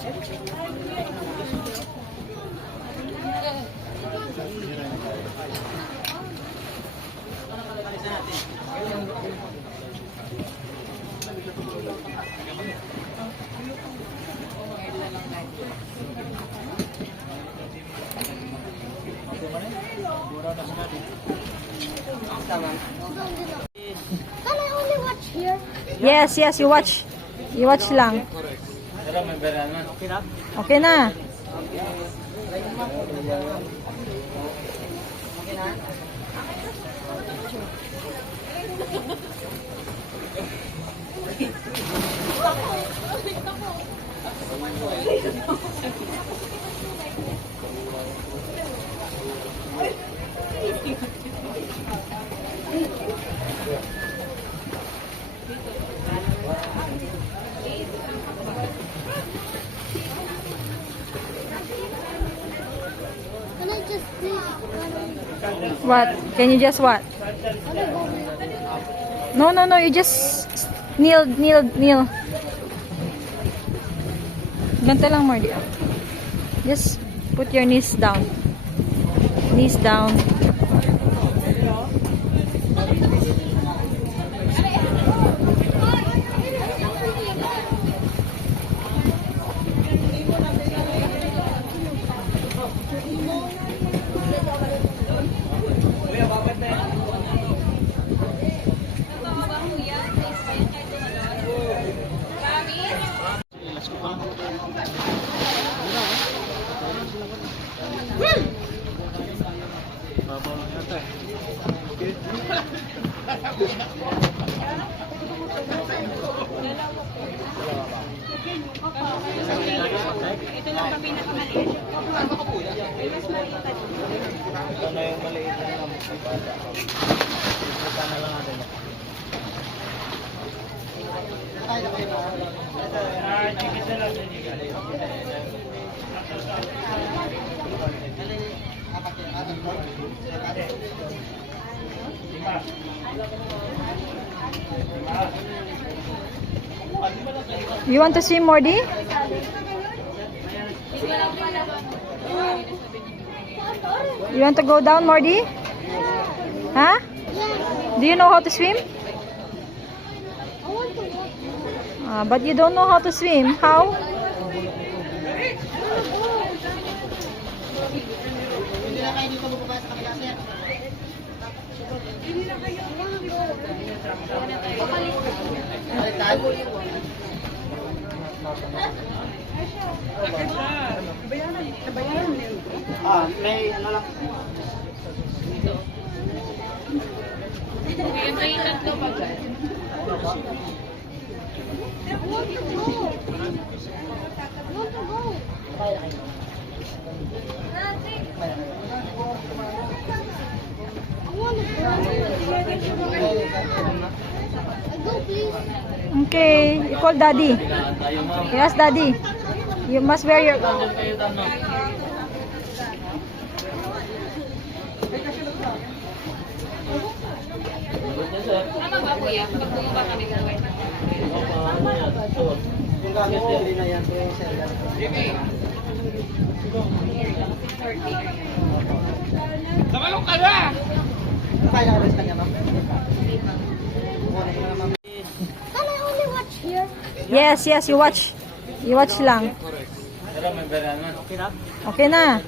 Can I only watch here? Yes, yes, you watch. You watch lang. Okay na. Can I just please? What? Can you just what? No, no, no. You just kneel, kneel, kneel. Ganito lang, Mardy. Just put your knees down. Knees down. Ito lang kami nakamaliit. Mas maliit. Ito na yung maliit na naman sa bata. Ito na lang natin. You want to swim, Mardy? You want to go down, Mardy? Huh? Do you know how to swim? I want to watch. But you don't know how to swim. How? Hindi na kayo dito bubaba sa kabila, sir. May ano lang. May tatlo ba dyan? I want to go. I want to go. I want to go. I go, please. Okay. You call Daddy. Yes, Daddy. You must wear your... Tama ba, kuya? Pag bumaba kami gawin. Yung gamit ko, hindi na yan. Sir. Namalong ka na! Kaya ka rin kanya, ma'am? Can I only watch here? Yes, yes, you watch. You watch lang. Okay na.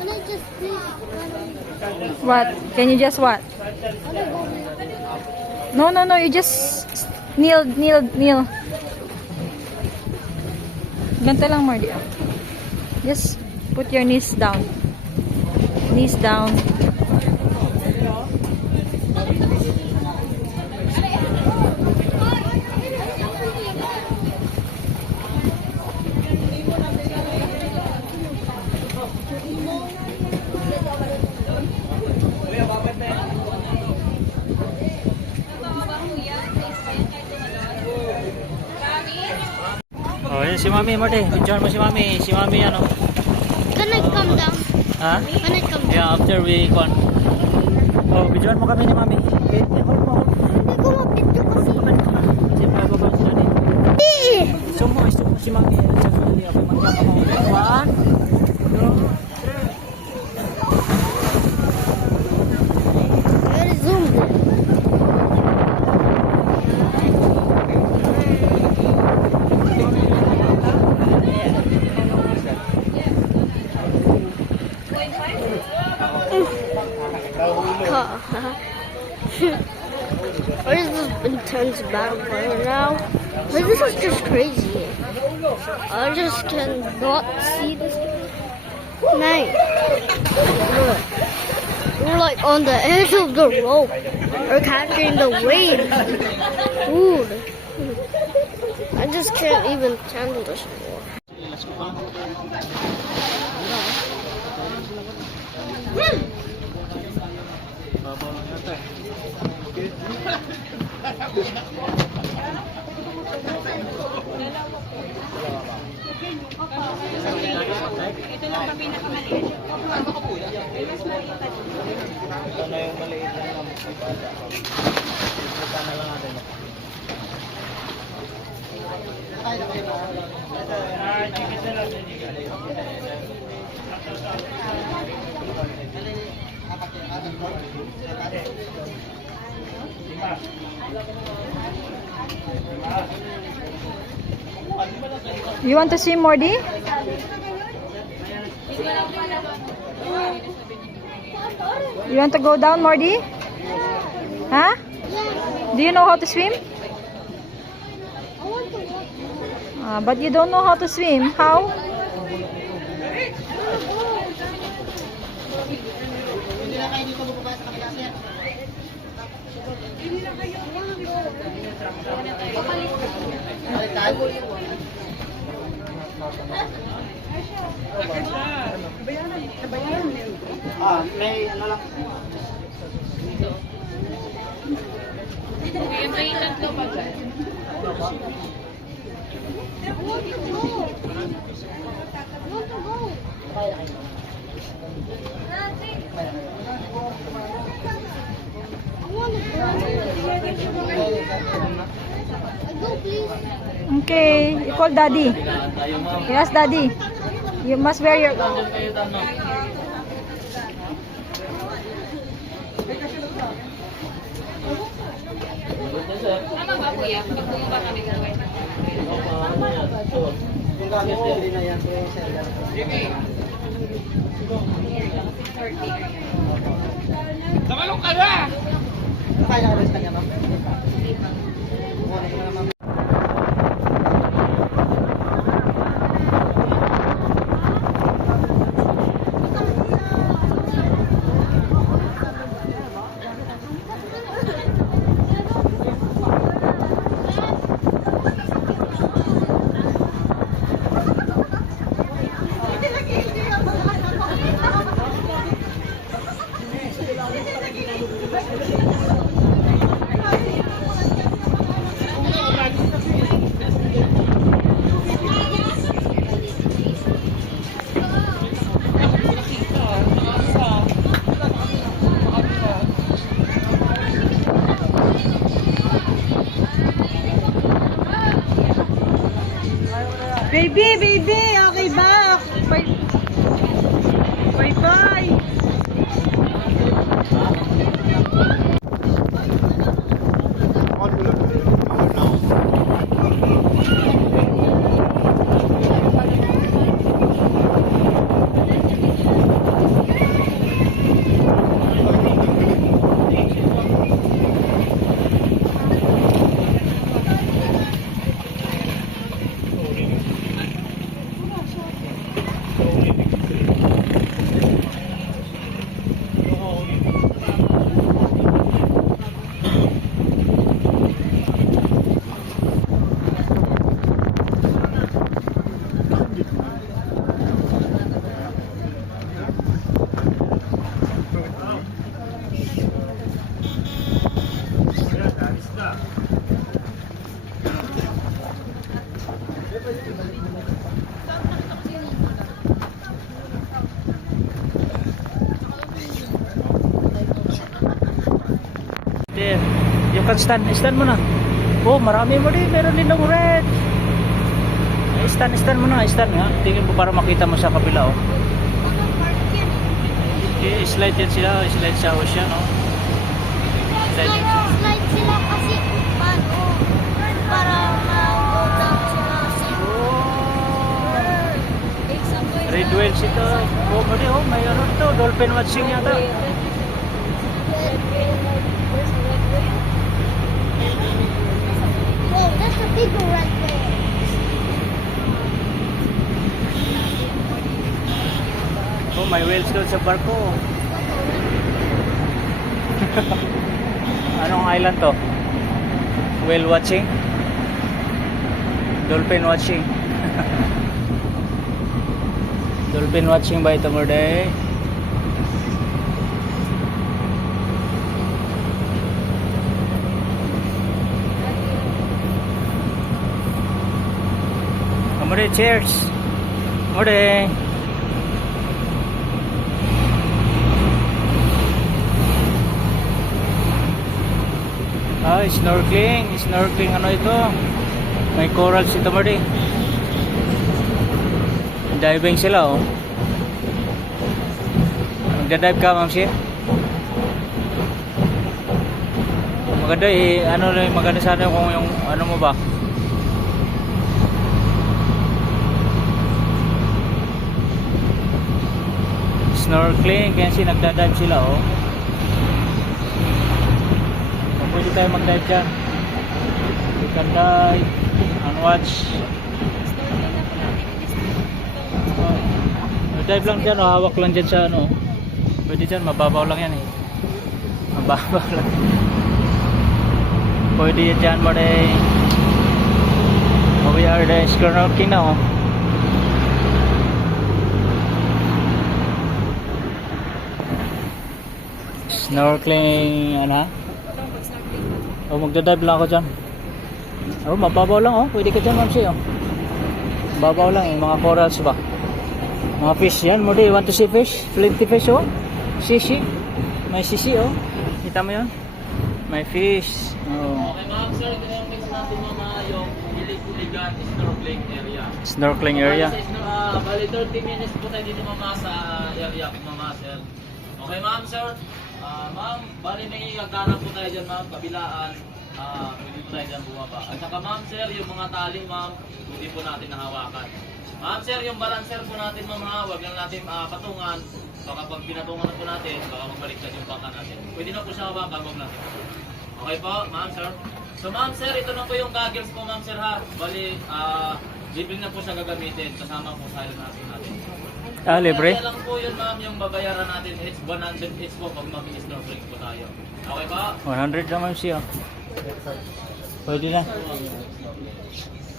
Can I just please? What? Can you just what? No, no, no. You just kneel, kneel, kneel. Ganito lang, Mardy. Just put your knees down. Knees down. Si Mami, Marty. Enjoy mo si Mami. Si Mami, ano? Can I come down? Ha? Can I come down? Yeah, after we con. Oh, enjoy mo kami ni Mami. Okay, hold mo. Hindi ko mapito kasi. Kasi mababa sila dito. Sumo si Mami. Sa family. Okay, magkakama mo. 1, 2. Very zoomed in. What is this intense battle right now? Like, this is just crazy. I just cannot see this. Nice. We're like on the edge of the rope. We're catching the wave. Dude. I just can't even handle this anymore. Ito lang pa pinakamaliit. Ito na yung maliit na naman. Ito na lang natin. You want to swim, Mordy? You want to go down, Mordy? Huh? Do you know how to swim? But you don't know how to swim. How? May ano lang. Yung may tatlo pa dyan. Okay, you call Daddy. Yes, Daddy. You must wear your... Tama ba, kuya? Pag bumaba kami gawin. Kung gamit ko din na yan, Tamalong ka na! kaya ka rin sa kanya, ma'am? Baby, okay ba? Bye-bye. stand. Stand mo na. Oh, marami mo din. Meron din ng red. Stand mo na. Stand nga. Tingin mo para makita mo sa kabila, oh. Okay, slide yan sila. Slide sa ocean, oh. Slide yan sila. Slide sila kasi paano? Para ma-go down sila kasi. Red whales ito. Oh, mali, oh. Mayroon to. Dolphin watching yata. Whoa, that's a bigger red whale. Oh, may whales doon sa barko. Anong island to? Whale watching? Dolphin watching? Dolphin watching ba ito, Morday? Morday, cheers! Morday! Ah, snorkeling. Snorkeling ano ito? May corals ito, Marty. Diving sila, oh. Magda-dive ka, Ma'am Shea? Maganda eh, ano lang, maganda sana kung yung ano mo ba? Snorkeling, kasi nagda-dive sila, oh. Pwede tayo mag-dive dyan. You can dive and watch. Dive lang dyan, hawak lang dyan sa ano. Pwede dyan, mababaw lang yan eh. Mababaw lang. Pwede yan dyan mo rin. We are the snorkeling now. Snorkeling, ano ha? Oh, magdadive lang ako dyan. Oh, mababaw lang, oh. Pwede ka dyan, Ma'am Shea, oh. Mababaw lang, eh. Mga corals ba? Mga fish yan. Modi, you want to see fish? Plenty fish, oh. Sisi. May sisi, oh. Kita mo yun? May fish. Oh. Okay, ma'am, sir, ito yung mix natin mga yung Iligan snorkeling area. Snorkeling area. Bali 30 minutes po tayo dito mama sa area po mama, sir. Okay, ma'am, sir. Ma'am, bali may hagdanan po tayo dyan, ma'am, kabilaan. Pwede po tayo dyan bumaba. At saka, ma'am, sir, yung mga tali, ma'am, pwede po natin nahawakan. Ma'am, sir, yung balancer po natin, ma'am, ha, huwag lang natin patungan. Baka pag pinatungan na po natin, baka magbaliktad yung bangka natin. Pwede na po siya hawakan, huwag natin. Okay po, ma'am, sir. So, ma'am, sir, ito na po yung goggles po, ma'am, sir, ha. Bali, libre na po siya gagamitin. Kasama po sa natin. Ah, libre? Kaya lang po yun, ma'am, yung babayaran natin. It's 100 each po pag mag-snorkeling po tayo. Okay ba? 100 naman siya. Pwede na.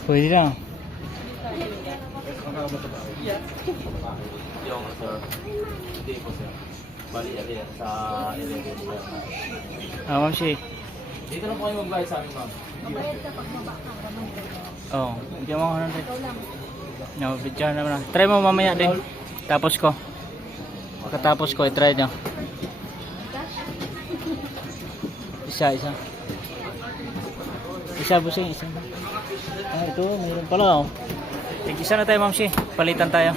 Pwede na. Yung, sir. Hindi po, sir. Bali, area sa area din, sir. Ma'am Shea. Dito na po kayo magbayad sa amin, ma'am. Oh, hindi mo 100. No, video naman na. Try mo mamaya din. Tapos ko. Pagkatapos ko, i-try nyo. Isa. Isa, busing, isa. Ah, ito, mayroon pala, oh. Tig-isa na tayo, Ma'am Shea. Palitan tayo.